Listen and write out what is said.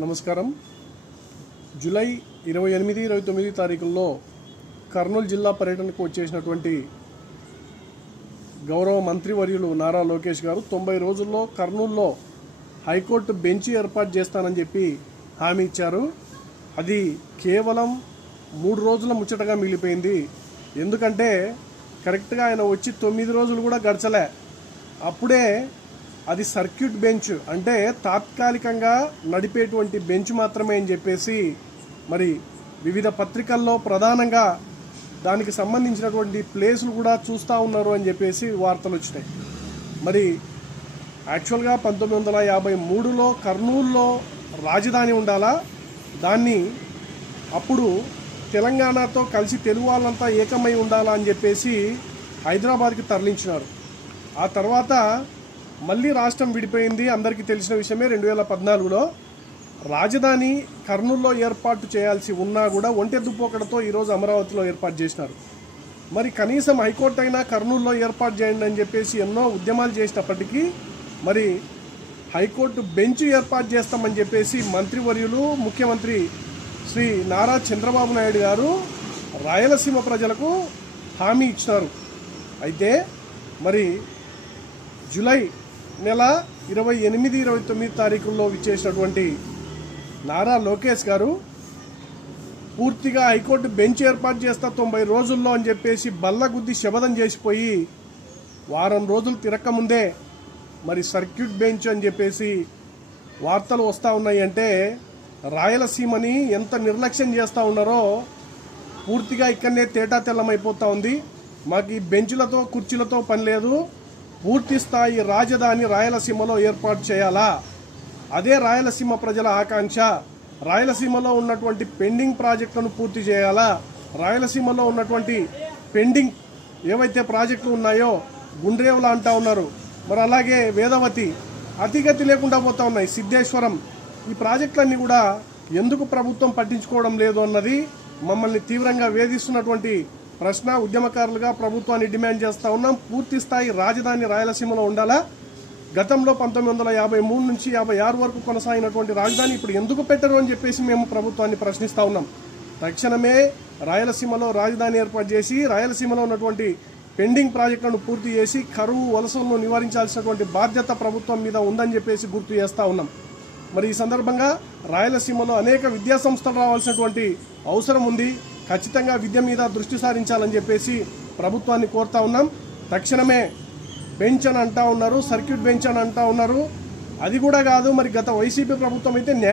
నమస్కారం. జూలై 28, 29 తారీఖుల్లో కర్నూలు జిల్లా పర్యటనకు వచ్చేసినటువంటి గౌరవ మంత్రివర్యులు నారా లోకేష్ గారు 90 రోజుల్లో కర్నూలులో హైకోర్టు బెంచ్ ఏర్పాటు చేస్తానని చెప్పి హామీ ఇచ్చారు. అది కేవలం 3 రోజుల ముచ్చటగా మిగిలిపోయింది. ఎందుకంటే కరెక్ట్గా ఆయన వచ్చి 9 రోజులు కూడా గడచలే. అప్పుడే అది సర్క్యూట్ బెంచ్, అంటే తాత్కాలికంగా నడిపేటువంటి బెంచ్ మాత్రమే అని చెప్పేసి మరి వివిధ పత్రికల్లో ప్రధానంగా దానికి సంబంధించినటువంటి ప్లేసులు కూడా చూస్తూ ఉన్నారు అని చెప్పేసి వార్తలు వచ్చినాయి. మరి యాక్చువల్గా 1953లో కర్నూలులో రాజధాని ఉండాలా, దాన్ని అప్పుడు తెలంగాణతో కలిసి తెలుగు వాళ్ళంతా ఏకమై ఉండాలా అని చెప్పేసి హైదరాబాద్కి తరలించినారు. ఆ తర్వాత మళ్ళీ రాష్ట్రం విడిపోయింది, అందరికీ తెలిసిన విషయమే. 2014లో రాజధాని కర్నూలులో ఏర్పాటు చేయాల్సి ఉన్నా కూడా ఒంటెద్దుపోకడతో ఈరోజు అమరావతిలో ఏర్పాటు చేసినారు. మరి కనీసం హైకోర్టు అయినా కర్నూలులో ఏర్పాటు చేయండి అని చెప్పేసి ఎన్నో ఉద్యమాలు చేసినప్పటికీ మరి హైకోర్టు బెంచ్ ఏర్పాటు చేస్తామని చెప్పేసి మంత్రివర్యులు ముఖ్యమంత్రి శ్రీ నారా చంద్రబాబు నాయుడు గారు రాయలసీమ ప్రజలకు హామీ ఇచ్చినారు. అయితే మరి జూలై నెల 28, 29 తారీఖుల్లో విచ్చేసినటువంటి నారా లోకేష్ గారు పూర్తిగా హైకోర్టు బెంచ్ ఏర్పాటు చేస్తా 90 రోజుల్లో అని చెప్పేసి బల్లగుద్ది శపథం చేసిపోయి వారం రోజులు తిరక్కముందే మరి సర్క్యూట్ బెంచ్ అని చెప్పేసి వార్తలు వస్తూ ఉన్నాయి. అంటే రాయలసీమని ఎంత నిర్లక్ష్యం చేస్తూ ఉన్నారో పూర్తిగా ఇక్కడనే తేటా తెల్లమైపోతూ ఉంది. మాకు ఈ బెంచ్లతో కుర్చీలతో పని లేదు, పూర్తి స్థాయి రాజధాని రాయలసీమలో ఏర్పాటు చేయాలా, అదే రాయలసీమ ప్రజల ఆకాంక్ష. రాయలసీమలో ఉన్నటువంటి పెండింగ్ ప్రాజెక్టులను పూర్తి చేయాలా, రాయలసీమలో ఉన్నటువంటి పెండింగ్ ఏవైతే ప్రాజెక్టులు ఉన్నాయో గుండ్రేవులా అంటూ ఉన్నారు, మరి అలాగే వేదవతి అతిగతి లేకుండా పోతూ ఉన్నాయి, సిద్ధేశ్వరం, ఈ ప్రాజెక్టులన్నీ కూడా ఎందుకు ప్రభుత్వం పట్టించుకోవడం లేదు అన్నది మమ్మల్ని తీవ్రంగా వేధిస్తున్నటువంటి ప్రశ్న. ఉద్యమకారులుగా ప్రభుత్వాన్ని డిమాండ్ చేస్తూ ఉన్నాం. పూర్తి స్థాయి రాజధాని రాయలసీమలో ఉండాలా. గతంలో 1953 నుంచి 56 వరకు కొనసాగినటువంటి రాజధాని ఇప్పుడు ఎందుకు పెట్టరు అని చెప్పేసి మేము ప్రభుత్వాన్ని ప్రశ్నిస్తూ ఉన్నాం. తక్షణమే రాయలసీమలో రాజధాని ఏర్పాటు చేసి రాయలసీమలో ఉన్నటువంటి పెండింగ్ ప్రాజెక్టులను పూర్తి చేసి కరువు వలసలను నివారించాల్సినటువంటి బాధ్యత ప్రభుత్వం మీద ఉందని చెప్పేసి గుర్తు చేస్తూ ఉన్నాం. మరి ఈ సందర్భంగా రాయలసీమలో అనేక విద్యా సంస్థలు రావాల్సినటువంటి అవసరం ఉంది. ఖచ్చితంగా విద్య మీద దృష్టి సారించాలని చెప్పేసి ప్రభుత్వాన్ని కోరుతా ఉన్నాం. తక్షణమే బెంచ్ అని అంటూ ఉన్నారు, సర్క్యూట్ బెంచ్ అని అంటూ ఉన్నారు. అది కూడా కాదు, మరి గత వైసీపీ ప్రభుత్వం అయితే